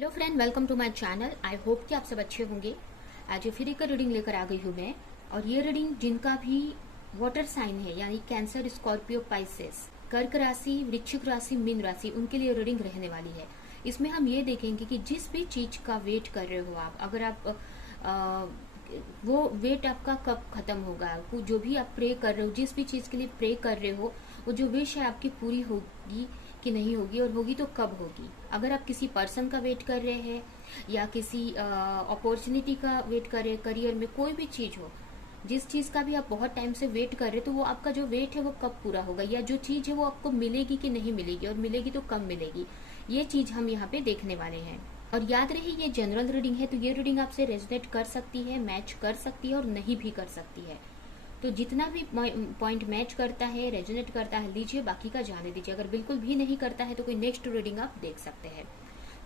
Hello friend, welcome to my channel. I hope कि आप सब अच्छे होंगे। आज फिर एक रीडिंग लेकर आ गई हूँ मैं। और ये रीडिंग जिनका भी वाटर साइन है, यानी कैंसर, स्कॉर्पियो, पाइसेस, कर्क राशि, वृश्चिक राशि, मीन राशि, उनके लिए रीडिंग रहने वाली है। इसमें हम ये देखेंगे कि जिस भी चीज का वेट कर रहे हो आप, अगर आप वो वेट आपका कब खत्म होगा, जो भी आप प्रे कर रहे हो, जिस भी चीज के लिए प्रे कर रहे हो, वो जो विश है आपकी पूरी होगी कि नहीं होगी, और होगी तो कब होगी। अगर आप किसी पर्सन का वेट कर रहे हैं या किसी अपॉर्चुनिटी का वेट कर रहे हैं, करियर में कोई भी चीज हो, जिस चीज का भी आप बहुत टाइम से वेट कर रहे हो, तो वो आपका जो वेट है वो कब पूरा होगा, या जो चीज है वो आपको मिलेगी कि नहीं मिलेगी, और मिलेगी तो कब मिलेगी, ये चीज हम यहाँ पे देखने वाले हैं। और याद रहे, ये जनरल रीडिंग है, तो ये रीडिंग आपसे रेजोनेट कर सकती है, मैच कर सकती है और नहीं भी कर सकती है। तो जितना भी पॉइंट मैच करता है, रेजोनेट करता है, लीजिए, बाकी का जाने दीजिए। अगर बिल्कुल भी नहीं करता है तो कोई नेक्स्ट रीडिंग आप देख सकते हैं।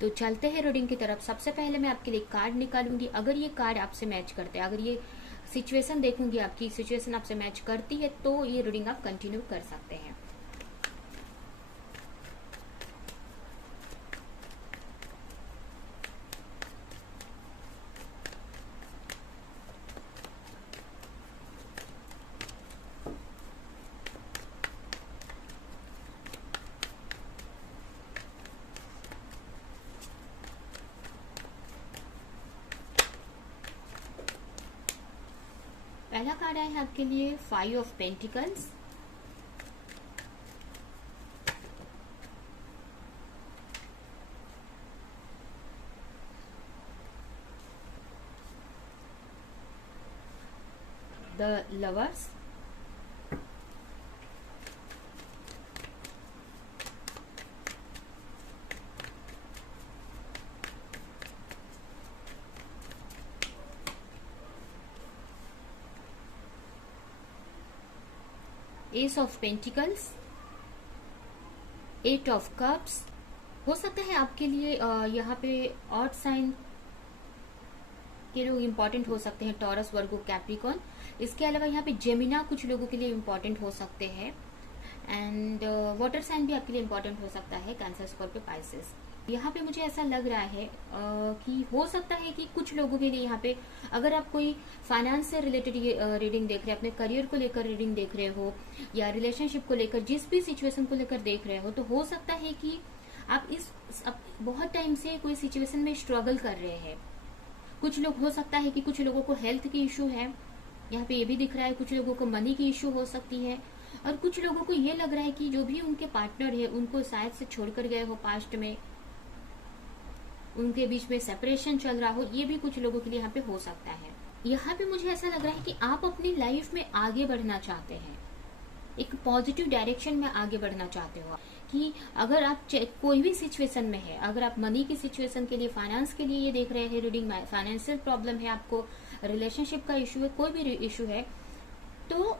तो चलते हैं रीडिंग की तरफ। सबसे पहले मैं आपके लिए कार्ड निकालूंगी। अगर ये कार्ड आपसे मैच करते हैं, अगर ये सिचुएशन देखूंगी, आपकी सिचुएशन आपसे मैच करती है, तो ये रीडिंग आप कंटिन्यू कर सकते हैं। पहला कार्ड आया है आपके लिए 5 of pentacles, the lovers, S of pentacles, 8 of cups. हो सकता है आपके लिए यहाँ पे ऑड साइन के लोग इम्पोर्टेंट हो सकते हैं, टॉरस, वर्गो, कैप्रिकॉन। इसके अलावा यहाँ पे जेमिना कुछ लोगों के लिए इम्पोर्टेंट हो सकते हैं, एंड वाटर साइन भी आपके लिए इम्पोर्टेंट हो सकता है, कैंसर, स्कॉर्पियो, पाइसेस। यहाँ पे मुझे ऐसा लग रहा है कि हो सकता है कि कुछ लोगों के लिए यहाँ पे, अगर आप कोई फाइनेंस से रिलेटेड रीडिंग देख रहे हैं, अपने करियर को लेकर रीडिंग देख रहे हो, या रिलेशनशिप को लेकर, जिस भी सिचुएशन को लेकर देख रहे हो, तो हो सकता है कि आप बहुत टाइम से कोई सिचुएशन में स्ट्रगल कर रहे हैं। कुछ लोग, हो सकता है कि कुछ लोगों को हेल्थ की इशू है, यहाँ पे ये भी दिख रहा है। कुछ लोगों को मनी की इशू हो सकती है, और कुछ लोगों को ये लग रहा है कि जो भी उनके पार्टनर है, उनको शायद से छोड़कर गए हो पास्ट में, उनके बीच में सेपरेशन चल रहा हो। ये भी कुछ लोगों के लिए यहाँ पे हो सकता है। यहाँ पे मुझे ऐसा लग रहा है कि आप अपनी लाइफ में आगे बढ़ना चाहते हैं, एक पॉजिटिव डायरेक्शन में आगे बढ़ना चाहते हो। कि अगर आप कोई भी सिचुएशन में है, अगर आप मनी की सिचुएशन के लिए, फाइनेंस के लिए ये देख रहे हैं रीडिंग, फाइनेंशियल प्रॉब्लम है आपको, रिलेशनशिप का इशू है, कोई भी इशू है, तो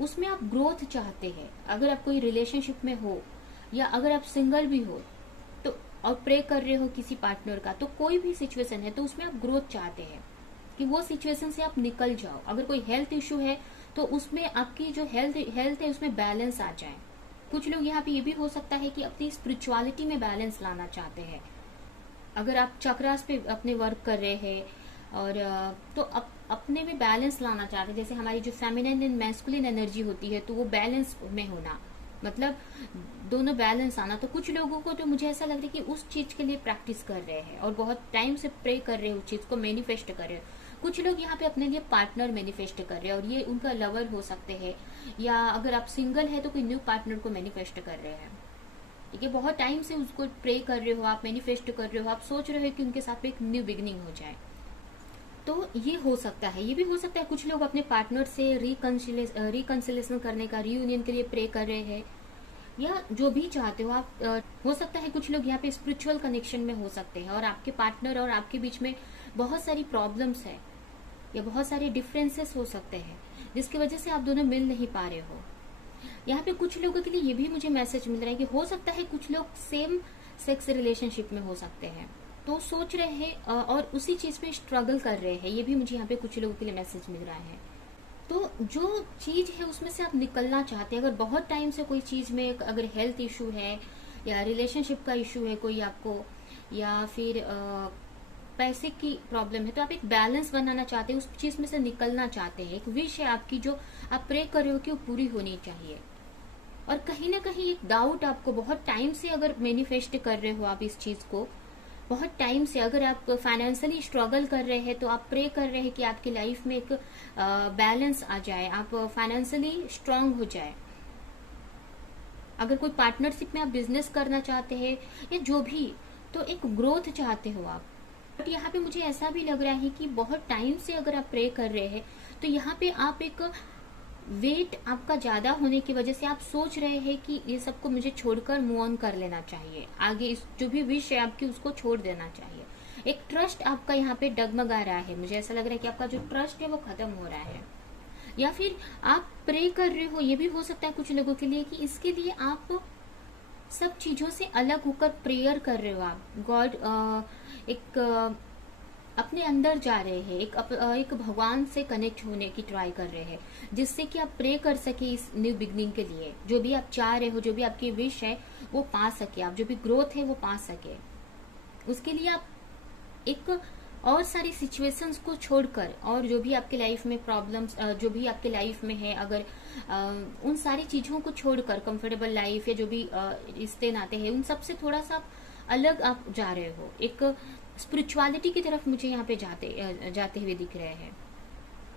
उसमें आप ग्रोथ चाहते हैं। अगर आप कोई रिलेशनशिप में हो, या अगर आप सिंगल भी हो, तो और प्रे कर रहे हो किसी पार्टनर का, तो कोई भी सिचुएशन है, तो उसमें आप ग्रोथ चाहते हैं कि वो सिचुएशन से आप निकल जाओ। अगर कोई हेल्थ इशू है, तो उसमें आपकी जो हेल्थ है उसमें बैलेंस आ जाए। कुछ लोग यहाँ पे ये भी हो सकता है कि अपनी स्पिरिचुअलिटी में बैलेंस लाना चाहते हैं। अगर आप चक्रास पे अपने वर्क कर रहे हैं, और तो अपने में बैलेंस लाना चाहते हैं, जैसे हमारी जो फेमिनिन एंड मैस्कुलिन एनर्जी होती है, तो वो बैलेंस में होना, मतलब दोनों बैलेंस आना। तो कुछ लोगों को, तो मुझे ऐसा लग रहा है कि उस चीज के लिए प्रैक्टिस कर रहे हैं, और बहुत टाइम से प्रे कर रहे हैं, उस चीज को मैनिफेस्ट कर रहे हैं। कुछ लोग यहाँ पे अपने लिए पार्टनर मैनिफेस्ट कर रहे हैं, और ये उनका लवर हो सकते हैं, या अगर आप सिंगल है तो कोई न्यू पार्टनर को मैनिफेस्ट कर रहे हैं। ठीक है, बहुत टाइम से उसको प्रे कर रहे हो, आप मैनिफेस्ट कर रहे हो, आप सोच रहे हो कि उनके साथ एक न्यू बिगिनिंग हो जाए। तो ये हो सकता है। ये भी हो सकता है कुछ लोग अपने पार्टनर से रिकंसिलेशन करने का, रीयूनियन के लिए प्रे कर रहे हैं, या जो भी चाहते हो आप। हो सकता है कुछ लोग यहाँ पे स्पिरिचुअल कनेक्शन में हो सकते हैं, और आपके पार्टनर और आपके बीच में बहुत सारी प्रॉब्लम्स है, या बहुत सारे डिफरेंसेस हो सकते हैं, जिसकी वजह से आप दोनों मिल नहीं पा रहे हो। यहाँ पे कुछ लोगों के लिए ये भी मुझे मैसेज मिल रहा है कि हो सकता है कुछ लोग सेम सेक्स रिलेशनशिप में हो सकते हैं, तो सोच रहे हैं और उसी चीज में स्ट्रगल कर रहे हैं। ये भी मुझे यहाँ पे कुछ लोगों के लिए मैसेज मिल रहा है। तो जो चीज है उसमें से आप निकलना चाहते हैं। अगर बहुत टाइम से कोई चीज में, अगर हेल्थ इशू है, या रिलेशनशिप का इशू है कोई आपको, या फिर पैसे की प्रॉब्लम है, तो आप एक बैलेंस बनाना चाहते हैं, उस चीज में से निकलना चाहते हैं। एक विश है आपकी जो आप प्रे कर रहे हो कि वो पूरी होनी चाहिए। और कहीं ना कहीं एक डाउट आपको बहुत टाइम से अगर मैनिफेस्ट कर रहे हो आप इस चीज को, बहुत टाइम से अगर आप फाइनेंशियली स्ट्रगल कर रहे हैं तो आप प्रे कर रहे हैं कि आपकी लाइफ में एक बैलेंस आ जाए, आप फाइनेंशियली स्ट्रांग हो जाए। अगर कोई पार्टनरशिप में आप बिजनेस करना चाहते हैं या जो भी, तो एक ग्रोथ चाहते हो आप। बट यहाँ पे मुझे ऐसा भी लग रहा है कि बहुत टाइम से अगर आप प्रे कर रहे हैं तो यहाँ पे आप एक वेट आपका ज्यादा होने की वजह से आप सोच रहे हैं कि ये सबको मुझे छोड़कर मूव ऑन कर लेना चाहिए, आगे इस जो भी विश है आपकी उसको छोड़ देना चाहिए। एक ट्रस्ट आपका यहाँ पे डगमगा रहा है, मुझे ऐसा लग रहा है कि आपका जो ट्रस्ट है वो खत्म हो रहा है। या फिर आप प्रे कर रहे हो, ये भी हो सकता है कुछ लोगों के लिए कि इसके लिए आप सब चीजों से अलग होकर प्रेयर कर रहे हो। आप गॉड एक अपने अंदर जा रहे हैं, एक भगवान से कनेक्ट होने की ट्राई कर रहे हैं, जिससे कि आप प्रे कर सके इस न्यू बिगनिंग के लिए। जो भी आप चाह रहे हो, जो भी आपकी विश है वो पा सके, आप जो भी ग्रोथ है वो पा सके। उसके लिए आप एक और सारी सिचुएशंस को छोड़कर और जो भी आपके लाइफ में प्रॉब्लम्स जो भी आपके लाइफ में है, अगर उन सारी चीजों को छोड़कर कंफर्टेबल लाइफ या जो भी रिश्ते नाते हैं उन सबसे थोड़ा सा अलग आप जा रहे हो, एक स्पिरिचुअलिटी की तरफ मुझे यहाँ पे जाते हुए दिख रहे हैं।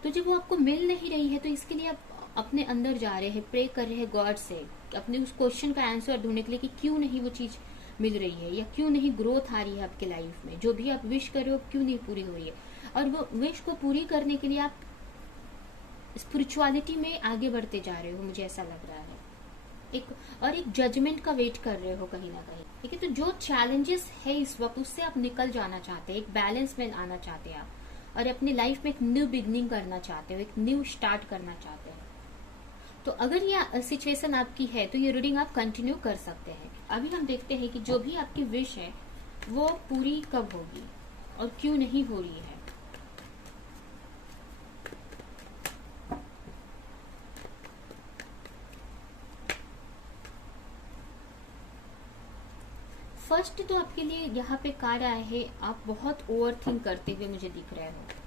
तो जब वो आपको मिल नहीं रही है तो इसके लिए आप अपने अंदर जा रहे हैं, प्रे कर रहे हैं गॉड से अपने उस क्वेश्चन का आंसर ढूंढने के लिए कि क्यों नहीं वो चीज मिल रही है या क्यों नहीं ग्रोथ आ रही है आपके लाइफ में, जो भी आप विश कर रहे हो क्यों नहीं पूरी हो रही है। और वो विश को पूरी करने के लिए आप स्पिरिचुअलिटी में आगे बढ़ते जा रहे हो, मुझे ऐसा लग रहा है। एक जजमेंट का वेट कर रहे हो कहीं ना कहीं, ठीक है। तो जो चैलेंजेस है इस वक्त उससे आप निकल जाना चाहते हैं, एक बैलेंस में आना चाहते हैं आप, और अपनी लाइफ में एक न्यू बिगनिंग करना चाहते हो, एक न्यू स्टार्ट करना चाहते हैं। तो अगर ये सिचुएशन आपकी है तो ये रीडिंग आप कंटिन्यू कर सकते हैं। अभी हम देखते हैं कि जो भी आपकी विश है वो पूरी कब होगी और क्यों नहीं हो रही है। फर्स्ट तो आपके लिए यहाँ पे कार्ड आए हैं, आप बहुत ओवर थिंक करते हुए मुझे दिख रहे हो।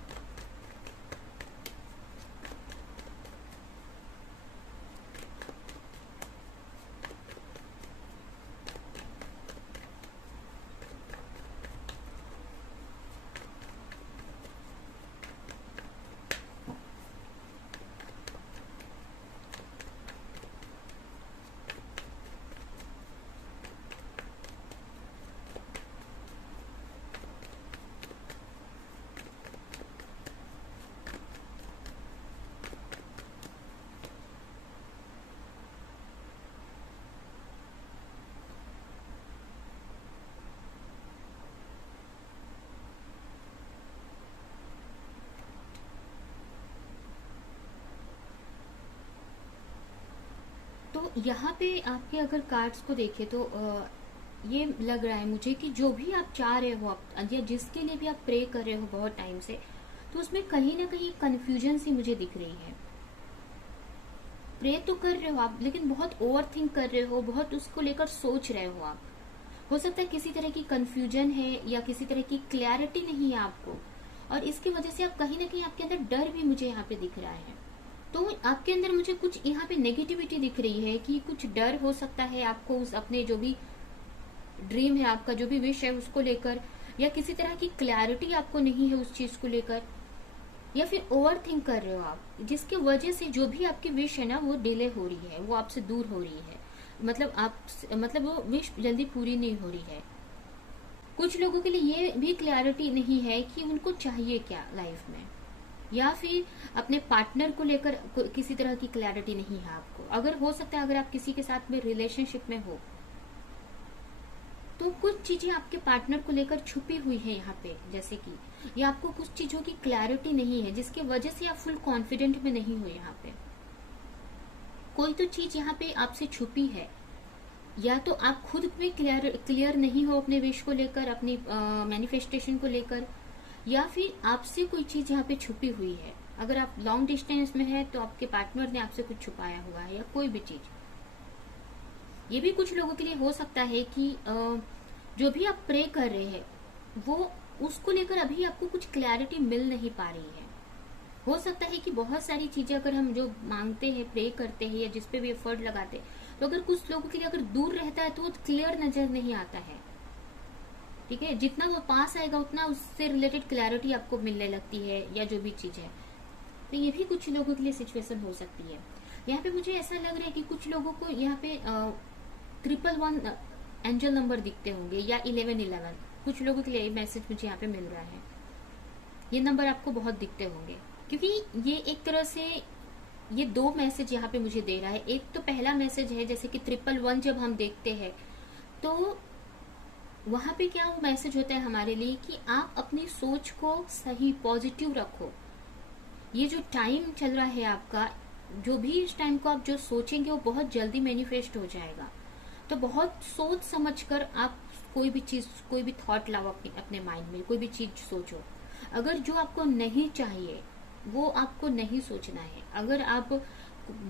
तो यहाँ पे आपके अगर कार्ड्स को देखें तो ये लग रहा है मुझे कि जो भी आप चाह रहे हो आप या जिसके लिए भी आप प्रे कर रहे हो बहुत टाइम से, तो उसमें कहीं ना कहीं कंफ्यूजन सी मुझे दिख रही है। प्रे तो कर रहे हो आप लेकिन बहुत ओवर थिंक कर रहे हो, बहुत उसको लेकर सोच रहे हो आप। हो सकता है किसी तरह की कंफ्यूजन है या किसी तरह की क्लैरिटी नहीं है आपको, और इसकी वजह से आप कहीं ना कहीं आपके अंदर डर भी मुझे यहाँ पे दिख रहा है। तो आपके अंदर मुझे कुछ यहाँ पे नेगेटिविटी दिख रही है कि कुछ डर हो सकता है आपको उस अपने जो भी ड्रीम है, आपका जो भी विश है उसको लेकर, या किसी तरह की क्लैरिटी आपको नहीं है उस चीज को लेकर, या फिर ओवर थिंक कर रहे हो आप, जिसके वजह से जो भी आपकी विश है ना वो डिले हो रही है, वो आपसे दूर हो रही है। मतलब वो विश जल्दी पूरी नहीं हो रही है। कुछ लोगों के लिए ये भी क्लैरिटी नहीं है कि उनको चाहिए क्या लाइफ में, या फिर अपने पार्टनर को लेकर किसी तरह की क्लैरिटी नहीं है आपको। अगर हो सकता है अगर आप किसी के साथ में रिलेशनशिप में हो तो कुछ चीजें आपके पार्टनर को लेकर छुपी हुई है यहाँ पे, जैसे कि या आपको कुछ चीजों की क्लैरिटी नहीं है जिसकी वजह से आप फुल कॉन्फिडेंट में नहीं हो। यहाँ पे कोई तो चीज यहाँ पे आपसे छुपी है, या तो आप खुद में क्लियर नहीं हो अपने विश को लेकर, अपनी मैनिफेस्टेशन को लेकर, या फिर आपसे कोई चीज यहाँ पे छुपी हुई है। अगर आप लॉन्ग डिस्टेंस में है तो आपके पार्टनर ने आपसे कुछ छुपाया हुआ है, या कोई भी चीज। ये भी कुछ लोगों के लिए हो सकता है कि जो भी आप प्रे कर रहे हैं वो उसको लेकर अभी आपको कुछ क्लैरिटी मिल नहीं पा रही है। हो सकता है कि बहुत सारी चीजें अगर हम जो मांगते हैं, प्रे करते हैं या जिसपे भी एफर्ट लगाते हैं, तो अगर कुछ लोगों के लिए अगर दूर रहता है तो वो क्लियर नजर नहीं आता है। ठीक है, जितना वो पास आएगा उतना उससे रिलेटेड क्लैरिटी आपको मिलने लगती है या जो भी चीज है। तो ये भी कुछ लोगों के लिए सिचुएशन हो सकती है। यहाँ पे मुझे ऐसा लग रहा है कि कुछ लोगों को यहाँ पे 111 एंजल नंबर दिखते होंगे या 1111, कुछ लोगों के लिए मैसेज मुझे यहाँ पे मिल रहा है। ये नंबर आपको बहुत दिखते होंगे, क्योंकि ये एक तरह से ये दो मैसेज यहाँ पे मुझे दे रहा है। एक तो पहला मैसेज है जैसे कि 111 जब हम देखते हैं तो वहां पे क्या वो मैसेज होता है हमारे लिए कि आप अपनी सोच को सही पॉजिटिव रखो। ये जो टाइम चल रहा है आपका, जो भी इस टाइम को आप जो सोचेंगे वो बहुत जल्दी मैनिफेस्ट हो जाएगा। तो बहुत सोच समझकर आप कोई भी चीज, कोई भी थॉट लाओ अपने माइंड में, कोई भी चीज सोचो। अगर जो आपको नहीं चाहिए वो आपको नहीं सोचना है। अगर आप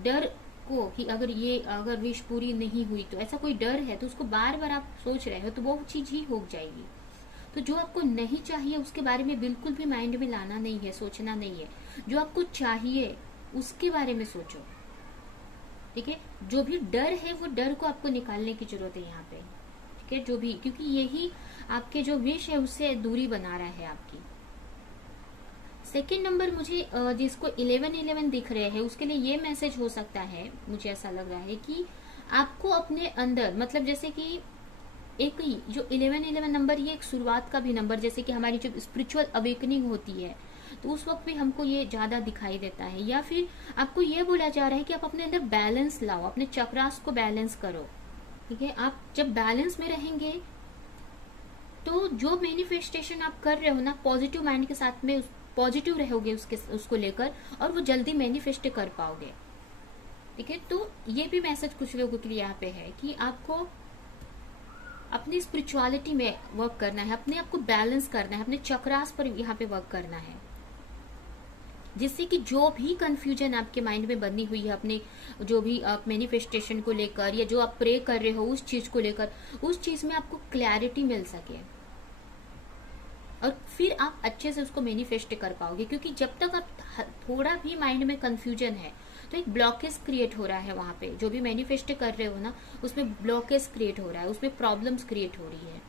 डर को कि अगर विश पूरी नहीं हुई तो ऐसा कोई डर है तो उसको बार बार आप सोच रहे हो तो वो चीज ही हो जाएगी। तो जो आपको नहीं चाहिए उसके बारे में बिल्कुल भी माइंड में लाना नहीं है, सोचना नहीं है। जो आपको चाहिए उसके बारे में सोचो। ठीक है, जो भी डर है वो डर को आपको निकालने की जरूरत है यहाँ पे। ठीक है, जो भी, क्योंकि यही आपके जो विश है उससे दूरी बना रहा है आपकी। सेकेंड नंबर मुझे जिसको 1111 दिख रहे हैं उसके लिए ये मैसेज हो सकता है, मुझे ऐसा लग रहा है कि आपको अपने अंदर, मतलब जैसे कि एक जो 1111 नंबर, ये एक शुरुआत का भी नंबर, जैसे कि हमारी जो स्पिरिचुअल अवेकनिंग होती है तो उस वक्त भी हमको ये ज्यादा दिखाई देता है। या फिर आपको ये बोला जा रहा है कि आप अपने अंदर बैलेंस लाओ, अपने चक्रास को बैलेंस करो। ठीक है, आप जब बैलेंस में रहेंगे तो जो मैनिफेस्टेशन आप कर रहे हो ना, पॉजिटिव माइंड के साथ में पॉजिटिव रहोगे उसको लेकर, और वो जल्दी मैनिफेस्ट कर पाओगे। ठीक है, तो ये भी मैसेज कुछ लोगों के लिए यहाँ पे है कि आपको अपनी स्पिरिचुअलिटी में वर्क करना है, अपने आप को बैलेंस करना है, अपने चक्रास पर यहाँ पे वर्क करना है, जिससे कि जो भी कंफ्यूजन आपके माइंड में बनी हुई है अपने जो भी आप मैनिफेस्टेशन को लेकर या जो आप प्रे कर रहे हो उस चीज को लेकर, उस चीज में आपको क्लैरिटी मिल सके और फिर आप अच्छे से उसको मैनिफेस्ट कर पाओगे। क्योंकि जब तक आप थोड़ा भी माइंड में कंफ्यूजन है तो एक ब्लॉकेज क्रिएट हो रहा है वहां पे, जो भी मैनिफेस्ट कर रहे हो ना उसमें ब्लॉकेज क्रिएट हो रहा है, उसमें प्रॉब्लम्स क्रिएट हो रही है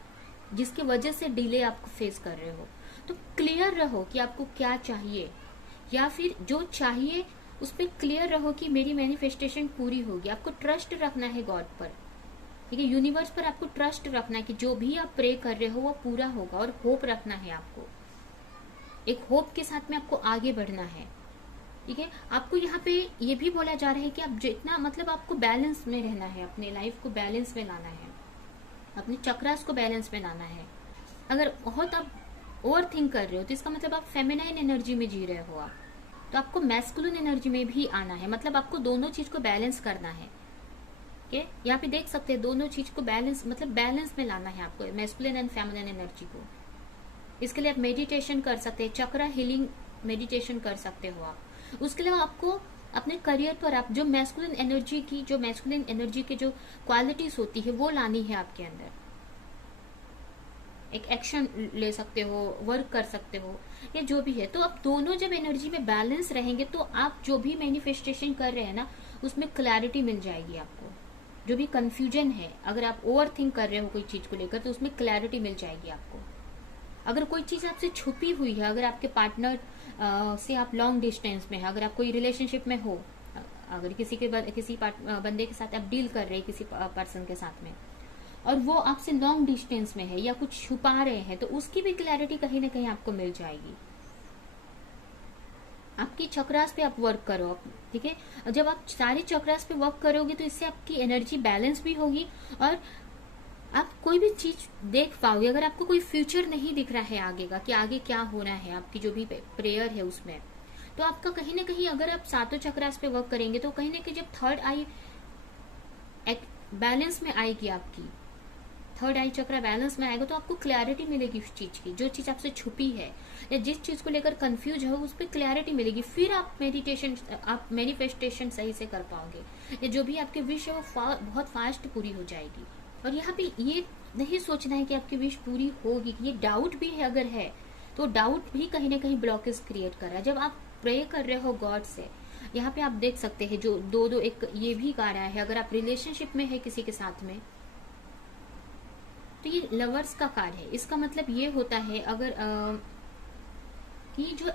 जिसकी वजह से डिले आप फेस कर रहे हो। तो क्लियर रहो कि आपको क्या चाहिए, या फिर जो चाहिए उस पर क्लियर रहो कि मेरी मैनिफेस्टेशन पूरी होगी। आपको ट्रस्ट रखना है गॉड पर, ठीक है, यूनिवर्स पर आपको ट्रस्ट रखना है कि जो भी आप प्रे कर रहे हो वो पूरा होगा, और होप रखना है आपको। एक होप के साथ में आपको आगे बढ़ना है। ठीक है, आपको यहाँ पे ये भी बोला जा रहा है कि आप जितना, मतलब आपको बैलेंस में रहना है, अपने लाइफ को बैलेंस में लाना है, अपने चक्रास को बैलेंस में लाना है। अगर बहुत आप ओवर थिंक कर रहे हो तो इसका मतलब आप फेमिनाइन एनर्जी में जी रहे हो आप, तो आपको मैस्कुलिन एनर्जी में भी आना है। मतलब आपको दोनों चीज को बैलेंस करना है। ठीक है, यहाँ पे देख सकते हैं दोनों चीज को बैलेंस, मतलब बैलेंस में लाना है आपको, मैस्कुलिन एंड फेमिनाइन एनर्जी को। इसके लिए आप मेडिटेशन कर सकते हैं, चक्रा हीलिंग मेडिटेशन कर सकते हो आप। उसके अलावा आपको अपने करियर पर आप जो मैस्कुलिन एनर्जी की जो क्वालिटीज होती है वो लानी है आपके अंदर। एक एक्शन ले सकते हो, वर्क कर सकते हो, या जो भी है। तो आप दोनों जब एनर्जी में बैलेंस रहेंगे तो आप जो भी मैनिफेस्टेशन कर रहे हैं ना उसमें क्लैरिटी मिल जाएगी आपको। जो भी कंफ्यूजन है, अगर आप ओवर थिंक कर रहे हो कोई चीज को लेकर तो उसमें क्लैरिटी मिल जाएगी आपको। अगर कोई चीज आपसे छुपी हुई है, अगर आपके पार्टनर से आप लॉन्ग डिस्टेंस में है, अगर आप कोई रिलेशनशिप में हो, अगर किसी बंदे के साथ आप डील कर रहे हैं, किसी पर्सन के साथ में, और वो आपसे लॉन्ग डिस्टेंस में है या कुछ छुपा रहे हैं, तो उसकी भी क्लैरिटी कहीं ना कहीं आपको मिल जाएगी। आपकी चक्रास पे आप वर्क करो। ठीक है, जब आप सारे चक्रास पे वर्क करोगे तो इससे आपकी एनर्जी बैलेंस भी होगी और आप कोई भी चीज देख पाओगे। अगर आपको कोई फ्यूचर नहीं दिख रहा है आगे का कि आगे क्या होना है, आपकी जो भी प्रेयर है उसमें, तो आपका कहीं ना कहीं, अगर आप सातों चक्रास पे वर्क करेंगे तो कहीं ना कहीं जब थर्ड आई बैलेंस में आएगी, आपकी थर्ड आई चक्रा बैलेंस में आएगा तो आपको क्लैरिटी मिलेगी उस चीज की, जो चीज आपसे छुपी है या जिस चीज को लेकर कंफ्यूज हो उस पर क्लैरिटी मिलेगी। फिर आप मैनिफेस्टेशन सही से कर पाओगे, या जो भी आपके विश है वो बहुत फास्ट पूरी हो जाएगी। और यहाँ पे ये नहीं सोचना है कि आपकी विश पूरी होगी। ये डाउट भी है, अगर है तो डाउट भी कहीं ना कहीं ब्लॉकेज क्रिएट कर रहा है। जब आप प्रे कर रहे हो गॉड से, यहाँ पे आप देख सकते हैं जो दो दो एक ये भी कार्ड आया है। अगर आप रिलेशनशिप में है किसी के साथ में, तो ये लवर्स का कार्ड है। इसका मतलब ये होता है अगर कि जो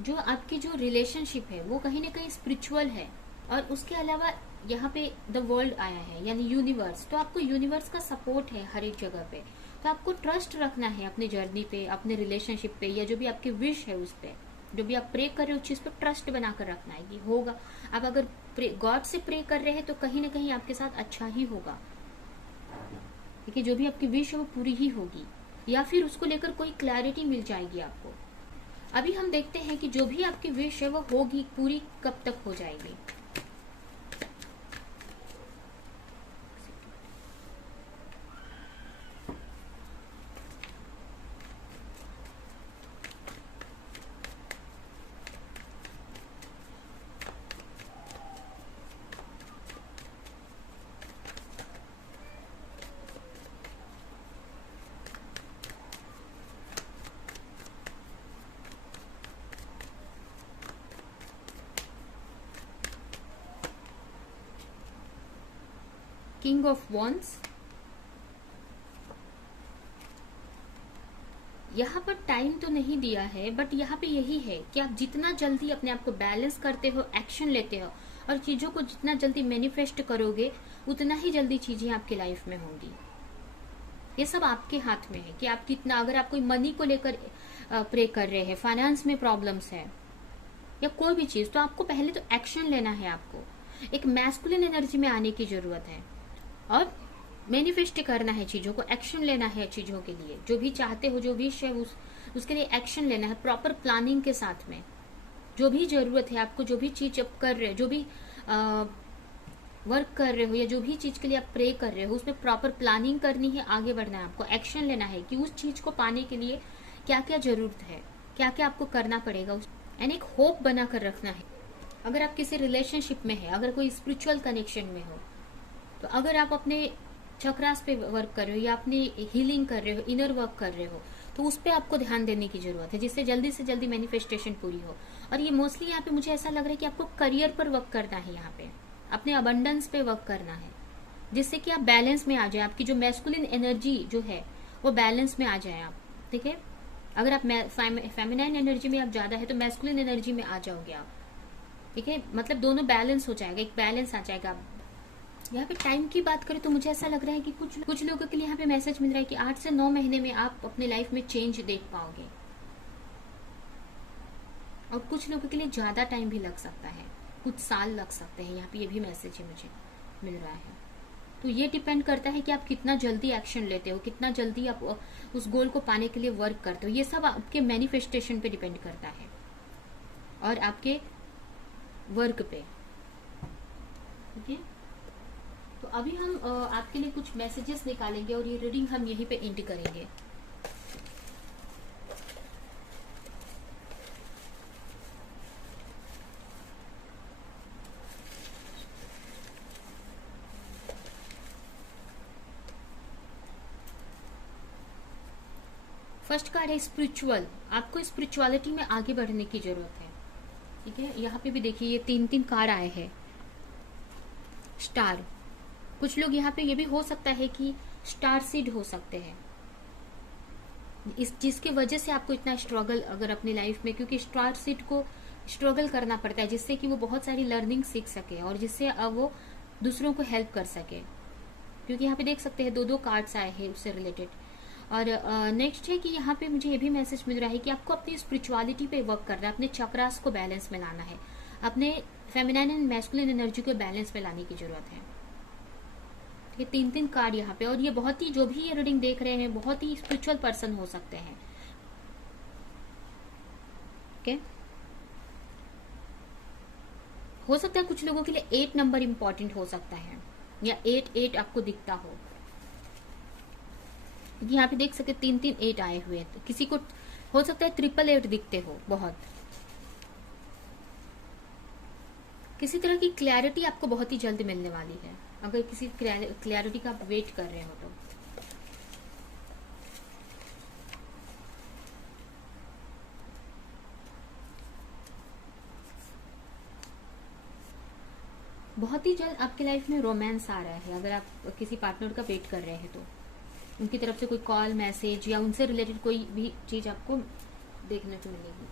जो आपकी जो रिलेशनशिप है वो कहीं ना कहीं स्पिरिचुअल है। और उसके अलावा यहाँ पे द वर्ल्ड आया है, यानी यूनिवर्स। तो आपको यूनिवर्स का सपोर्ट है हर एक जगह पे। तो आपको ट्रस्ट रखना है अपने जर्नी पे, अपने रिलेशनशिप पे, या जो भी आपकी विश है उस पे, जो भी आप प्रे कर रहे हो उस चीज पे ट्रस्ट बनाकर रखना है कि होगा। आप अगर गॉड से प्रे कर रहे हैं तो कहीं ना कहीं आपके साथ अच्छा ही होगा। देखिए, जो भी आपकी विश है वो पूरी ही होगी, या फिर उसको लेकर कोई क्लैरिटी मिल जाएगी आपको। अभी हम देखते हैं कि जो भी आपकी विश है वो होगी, पूरी कब तक हो जाएगी। किंग ऑफ वॉन्ड्स, यहाँ पर टाइम तो नहीं दिया है, बट यहाँ पे यही है कि आप जितना जल्दी अपने आप को बैलेंस करते हो, एक्शन लेते हो और चीजों को जितना जल्दी मैनिफेस्ट करोगे, उतना ही जल्दी चीजें आपकी लाइफ में होंगी। ये सब आपके हाथ में है कि आप कितना, अगर आप कोई मनी को लेकर प्रे कर रहे हैं, फाइनेंस में प्रॉब्लम्स है या कोई भी चीज, तो आपको पहले तो एक्शन लेना है। आपको एक मैस्कुलिन एनर्जी में आने की जरूरत है और मैनिफेस्ट करना है चीजों को, एक्शन लेना है चीजों के लिए। जो भी चाहते हो, जो विश है उसके लिए एक्शन लेना है, प्रॉपर प्लानिंग के साथ में। जो भी जरूरत है आपको, जो भी चीज आप कर रहे हो, जो भी वर्क कर रहे हो, या जो भी चीज के लिए आप प्रे कर रहे हो, उसमें प्रॉपर प्लानिंग करनी है, आगे बढ़ना है आपको, एक्शन लेना है कि उस चीज को पाने के लिए क्या क्या जरूरत है, क्या क्या आपको करना पड़ेगा, एंड एक होप बना कर रखना है। अगर आप किसी रिलेशनशिप में है, अगर कोई स्पिरिचुअल कनेक्शन में हो, तो अगर आप अपने चक्रास पे वर्क कर रहे हो या अपनी हीलिंग कर रहे हो, इनर वर्क कर रहे हो, तो उस पे आपको ध्यान देने की जरूरत है, जिससे जल्दी से जल्दी मैनिफेस्टेशन पूरी हो। और ये मोस्टली यहाँ पे मुझे ऐसा लग रहा है कि आपको करियर पर वर्क करना है, यहाँ पे अपने अबंडेंस पे वर्क करना है, जिससे कि आप बैलेंस में आ जाए। आपकी जो मैस्कुलिन एनर्जी जो है वो बैलेंस में आ जाए आप। ठीक है, अगर आप फेमिनाइन एनर्जी में आप ज्यादा है तो मैस्कुलिन एनर्जी में आ जाओगे आप। ठीक है, मतलब दोनों बैलेंस हो जाएगा, एक बैलेंस आ जाएगा। यहाँ पे टाइम की बात करें तो मुझे ऐसा लग रहा है कि कुछ लोगों के लिए यहाँ पे मैसेज मिल रहा है कि 8 से 9 महीने में आप अपने लाइफ में चेंज देख पाओगे, और कुछ लोगों के लिए ज्यादा टाइम भी लग सकता है, कुछ साल लग सकते हैं। यहाँ पे ये भी मैसेज है मुझे मिल रहा है। तो ये डिपेंड करता है कि आप कितना जल्दी एक्शन लेते हो, कितना जल्दी आप उस गोल को पाने के लिए वर्क करते हो। ये सब आपके मैनिफेस्टेशन पे डिपेंड करता है और आपके वर्क पे। ठीक है, तो अभी हम आपके लिए कुछ मैसेजेस निकालेंगे और ये रीडिंग हम यहीं पे एंड करेंगे। फर्स्ट कार्ड है स्पिरिचुअल। आपको स्पिरिचुअलिटी में आगे बढ़ने की जरूरत है। ठीक है, यहाँ पे भी देखिए ये 3 कार्ड आए हैं। स्टार, कुछ लोग यहाँ पे ये भी हो सकता है कि स्टार सीड हो सकते हैं, इस जिसकी वजह से आपको इतना स्ट्रगल अगर अपनी लाइफ में, क्योंकि स्टार सीड को स्ट्रगल करना पड़ता है जिससे कि वो बहुत सारी लर्निंग सीख सके और जिससे अब वो दूसरों को हेल्प कर सके। क्योंकि यहाँ पे देख सकते हैं 2 कार्ड्स आए हैं उससे रिलेटेड। और नेक्स्ट है कि यहाँ पे मुझे ये भी मैसेज मिल रहा है कि आपको अपनी स्पिरिचुअलिटी पे वर्क करना है, अपने चक्रास को बैलेंस में लाना है, अपने फेमिनाइन एंड मैस्कुलिन एनर्जी को बैलेंस में लाने की जरूरत है। ये 3 कार्ड यहाँ पे, और ये बहुत ही, जो भी ये रीडिंग देख रहे हैं बहुत ही स्पिरिचुअल पर्सन हो सकते हैं। ओके, हो सकता है कुछ लोगों के लिए 8 नंबर इंपॉर्टेंट हो सकता है, या 8 आपको दिखता हो। यहाँ पे देख सकते 3 8 आए हुए हैं। तो किसी को हो सकता है 8 दिखते हो। बहुत किसी तरह की क्लैरिटी आपको बहुत ही जल्द मिलने वाली है, अगर किसी क्लैरिटी का आप वेट कर रहे हो तो। बहुत ही जल्द आपके लाइफ में रोमांस आ रहा है। अगर आप किसी पार्टनर का वेट कर रहे हैं तो उनकी तरफ से कोई कॉल, मैसेज या उनसे रिलेटेड कोई भी चीज आपको देखने को मिलेगी।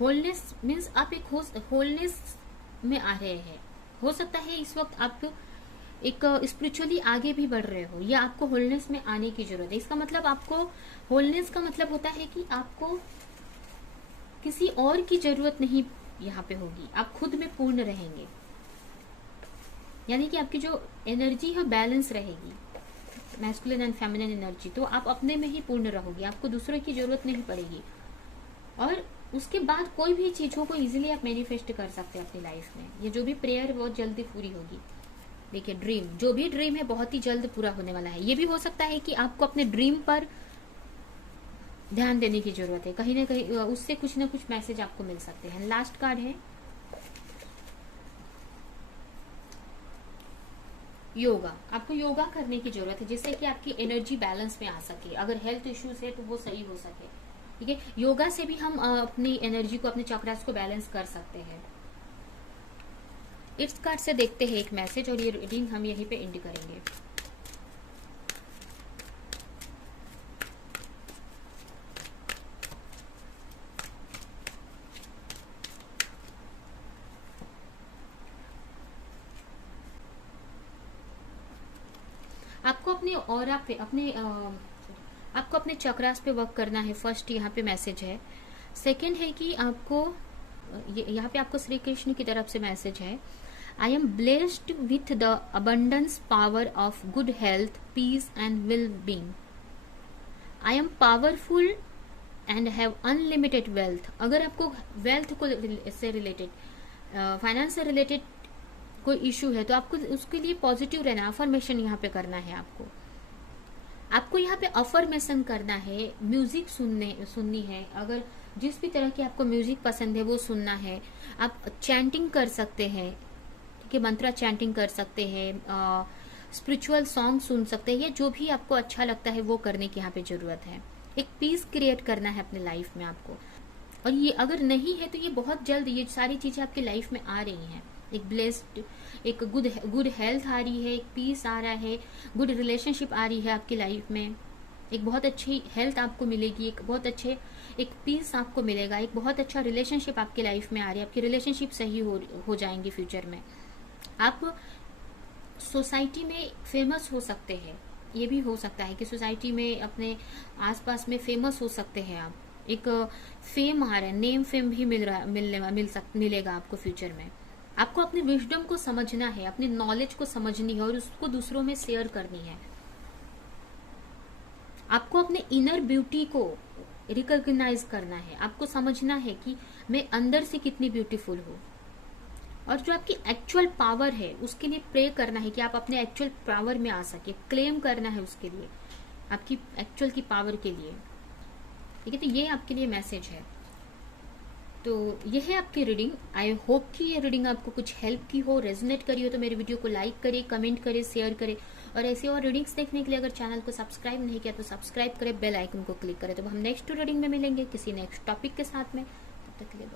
होलनेस मीन्स आप एक होलनेस में आ रहे हैं। हो सकता है इस वक्त आप एक स्पिरिचुअली आगे भी बढ़ रहे हो, या आपको होलनेस में आने की जरूरत है। इसका मतलब आपको होलनेस का मतलब होता है कि आपको किसी और की जरूरत नहीं यहाँ पे होगी, आप खुद में पूर्ण रहेंगे। यानी कि आपकी जो एनर्जी है बैलेंस रहेगी, मैस्कुलिन एंड फेमिनिन एनर्जी, तो आप अपने में ही पूर्ण रहोगे, आपको दूसरों की जरूरत नहीं पड़ेगी। और उसके बाद कोई भी चीजों को इजीली आप मैनिफेस्ट कर सकते हैं अपनी लाइफ में। ये जो भी प्रेयर बहुत जल्दी पूरी होगी। देखिए ड्रीम, जो भी ड्रीम है बहुत ही जल्द पूरा होने वाला है। ये भी हो सकता है कि आपको अपने ड्रीम पर ध्यान देने की जरूरत है, कहीं ना कहीं उससे कुछ ना कुछ मैसेज आपको मिल सकते हैं। लास्ट कार्ड है योगा। आपको योगा करने की जरूरत है जिससे कि आपकी एनर्जी बैलेंस में आ सके। अगर हेल्थ इश्यूज है तो वो सही हो सके। ठीक है, योगा से भी हम अपनी एनर्जी को, अपने चक्रास को बैलेंस कर सकते हैं। इस कार्ड से देखते हैं एक मैसेज और ये रीडिंग हम यहीं पे एंड करेंगे। आपको अपने ऑरा पे आपको अपने चक्रास पे वर्क करना है। फर्स्ट यहाँ पे मैसेज है। सेकंड है कि आपको यहाँ पे आपको श्री कृष्ण की तरफ से मैसेज है। I am blessed with the abundance power of good health, peace and well being. I am powerful and have unlimited wealth. अगर आपको वेल्थ को से रिलेटेड, फाइनेंस से रिलेटेड कोई इशू है तो आपको उसके लिए पॉजिटिव रहना, अफर्मेशन यहाँ पे करना है। आपको यहाँ पे अफर्मेशन करना है, म्यूजिक सुननी है। अगर जिस भी तरह की आपको म्यूजिक पसंद है वो सुनना है। आप चैंटिंग कर सकते हैं, ठीक है, मंत्रा चैंटिंग कर सकते हैं, स्पिरिचुअल सॉन्ग सुन सकते हैं। ये जो भी आपको अच्छा लगता है वो करने की यहाँ पे जरूरत है। एक पीस क्रिएट करना है अपने लाइफ में आपको। और ये अगर नहीं है तो ये बहुत जल्द ये सारी चीजें आपकी लाइफ में आ रही हैं। एक ब्लेस्ड, एक गुड हेल्थ आ रही है, एक पीस आ रहा है, गुड रिलेशनशिप आ रही है आपकी लाइफ में। एक बहुत अच्छी हेल्थ आपको मिलेगी, एक पीस आपको मिलेगा, एक बहुत अच्छा रिलेशनशिप आपकी लाइफ में आ रही है। आपकी रिलेशनशिप सही हो जाएंगी फ्यूचर में। आप सोसाइटी में फेमस हो सकते हैं। ये भी हो सकता है कि सोसाइटी में अपने आसपास में फेमस हो सकते हैं आप। एक फेम आ रहा है, नेम फेम भी मिलेगा आपको फ्यूचर में। आपको अपनी विजडम को समझना है, अपनी नॉलेज को समझनी है और उसको दूसरों में शेयर करनी है। आपको अपने इनर ब्यूटी को रिकॉग्नाइज करना है। आपको समझना है कि मैं अंदर से कितनी ब्यूटीफुल हूँ। और जो आपकी एक्चुअल पावर है उसके लिए प्रे करना है कि आप अपने एक्चुअल पावर में आ सके। क्लेम करना है उसके लिए, आपकी एक्चुअल की पावर के लिए। ठीक है, तो ये आपके लिए मैसेज है। तो ये है आपकी रीडिंग। आई होप कि ये रीडिंग आपको कुछ हेल्प की हो, रेजोनेट करी हो। तो मेरे वीडियो को लाइक करें, कमेंट करें, शेयर करें। और ऐसे और रीडिंग्स देखने के लिए अगर चैनल को सब्सक्राइब नहीं किया तो सब्सक्राइब करें, बेल आइकन को क्लिक करें। तो हम नेक्स्ट रीडिंग में मिलेंगे किसी नेक्स्ट टॉपिक के साथ में। तब तक के लिए